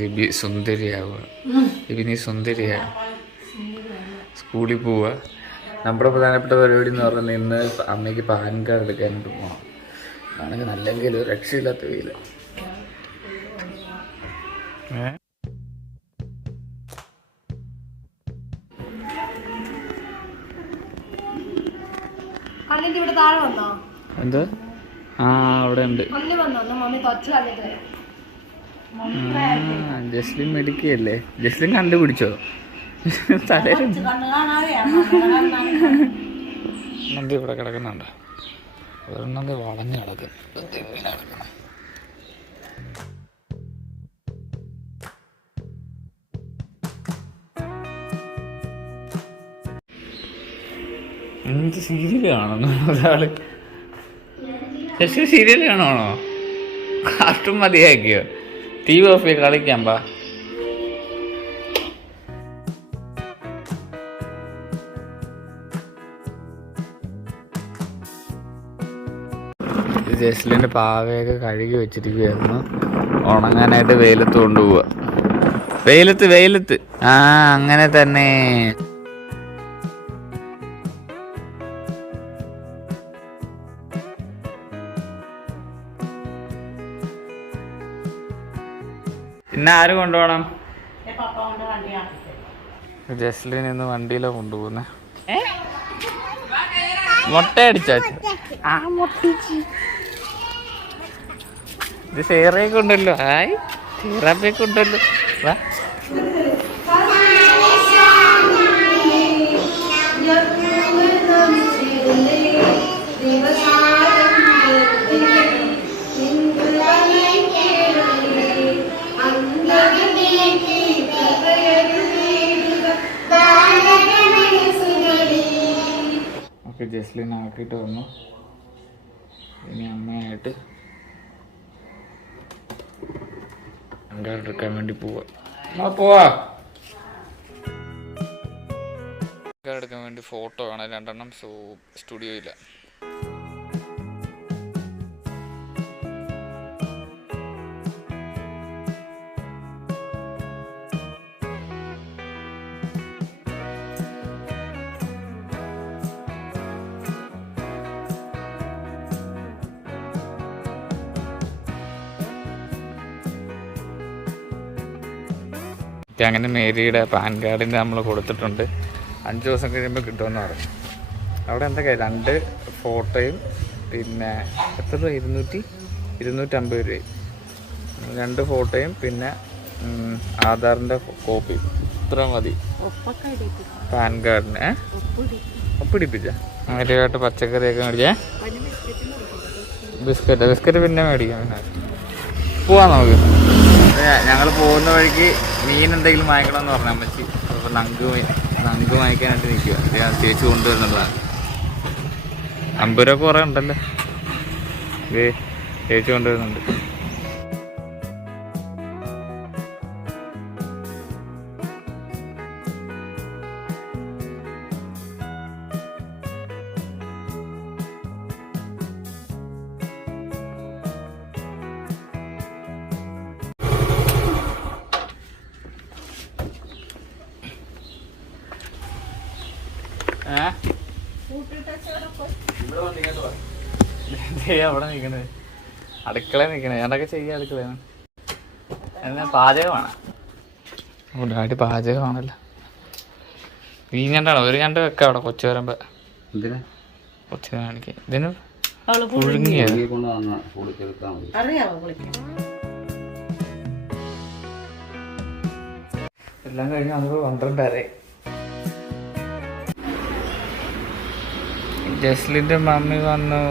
ലിബി സുന്ദരിയാവുക. ലിബിനി സുന്ദരിയാണ്. സ്കൂളിൽ പോവുക. നമ്മുടെ പ്രധാനപ്പെട്ട പരിപാടി എന്ന് പറഞ്ഞാൽ ഇന്ന് അമ്മയ്ക്ക് പാൻ കാർഡ് എടുക്കാനായിട്ട് പോകണം. ആണെങ്കിൽ നല്ലെങ്കിൽ രക്ഷയില്ലാത്ത വെയിൽ. എന്താ? അവിടെ ഉണ്ട്. ജസ്ലിൻ മെഡിക്കല്ലേ? ജസ്ലിൻ കണ്ടുപിടിച്ചോ? നന്ദി ഇവിടെ കിടക്കുന്നുണ്ട്. ഒരെണ്ണത് വളഞ്ഞ് കിടക്കും. എന്ത് സീരിയൽ കാണുന്നു ഒരാള്? ശശി സീരിയൽ കാണുവാണോ? കാർട്ടൂൺ മതിയാക്കിയോ? ടി വി ഓഫ് ചെയ്ത് കളിക്കാൻ പാ. ജസ്ലിൻ്റെ പാവയൊക്കെ കഴുകി വെച്ചിരിക്കുകയായിരുന്നു. ഉണങ്ങാനായിട്ട് വെയിലത്ത് കൊണ്ടുപോവുക. വെയിലത്ത് അങ്ങനെ തന്നെ. പിന്നെ ആര് കൊണ്ടുപോകണം? ജസ്ലിൻ ഇന്ന് വണ്ടിയിലാണ് കൊണ്ടുപോകുന്നത്. മുട്ട അടിച്ചാ? ഇത് സേറയൊക്കെ ഉണ്ടല്ലോ. ഹായ്, സേറാപ്പയൊക്കെ ഉണ്ടല്ലോ. വാ. ജസ്ലിൻ ആക്കിയിട്ട് വന്നു. ഇനി അമ്മയായിട്ട് എടുക്കാൻ വേണ്ടി പോവാ. എടുക്കാൻ വേണ്ടി ഫോട്ടോ ആണ് 2 എണ്ണം. സ്റ്റുഡിയോയില്ല. അങ്ങനെ മേരിയുടെ പാൻ കാർഡിൻ്റെ നമ്മൾ കൊടുത്തിട്ടുണ്ട്. 5 ദിവസം കഴിയുമ്പോൾ കിട്ടുമെന്ന് പറഞ്ഞു. അവിടെ എന്തൊക്കെ 2 ഫോട്ടോയും പിന്നെ എത്ര രൂപ? 250 രൂപയും. 2 ഫോട്ടോയും പിന്നെ ആധാറിൻ്റെ കോപ്പിയും. ഇത്ര മതി പാൻ കാർഡിന്. ഒപ്പിടിപ്പിച്ച മേരിയായിട്ട് പച്ചക്കറിയൊക്കെ മേടിച്ചേ. ബിസ്ക്കറ്റ് പിന്നെ മേടിക്കാം. പിന്നെ പോവാം നമുക്ക്. ഞങ്ങൾ പോകുന്ന വഴിക്ക് മീൻ എന്തെങ്കിലും വാങ്ങിക്കണമെന്ന് പറഞ്ഞാൽ അമ്മച്ചി. അപ്പോൾ നങ്ക് വാങ്ങിക്കാനായിട്ട് നിൽക്കുക. ചേച്ചി കൊണ്ടുവരുന്നതാണ്. 50 രൂപ കുറേ ഉണ്ടല്ലോ. ചേച്ചി കൊണ്ടുവരുന്നുണ്ട്. അവിടെ നിൽക്കണേ, അടുക്കള നിൽക്കണേ. ഞാനൊക്കെ ചെയ്യാം അടുക്കളയാണ്. എന്നാ പാചകമാണ്. ഡാഡി പാചകമാണല്ലോ. ഈ ഞണ്ടാണോ? ഒരു ഞണ്ട് വെക്കാം അവിടെ കൊച്ചു വരുമ്പോ. കൊച്ചു കാണിക്കാം. ഇതിന് പുഴുങ്ങിയത് എല്ലാം കഴിഞ്ഞ് അത് 12 ജസ്ലിൻ്റെ മമ്മി വന്നു.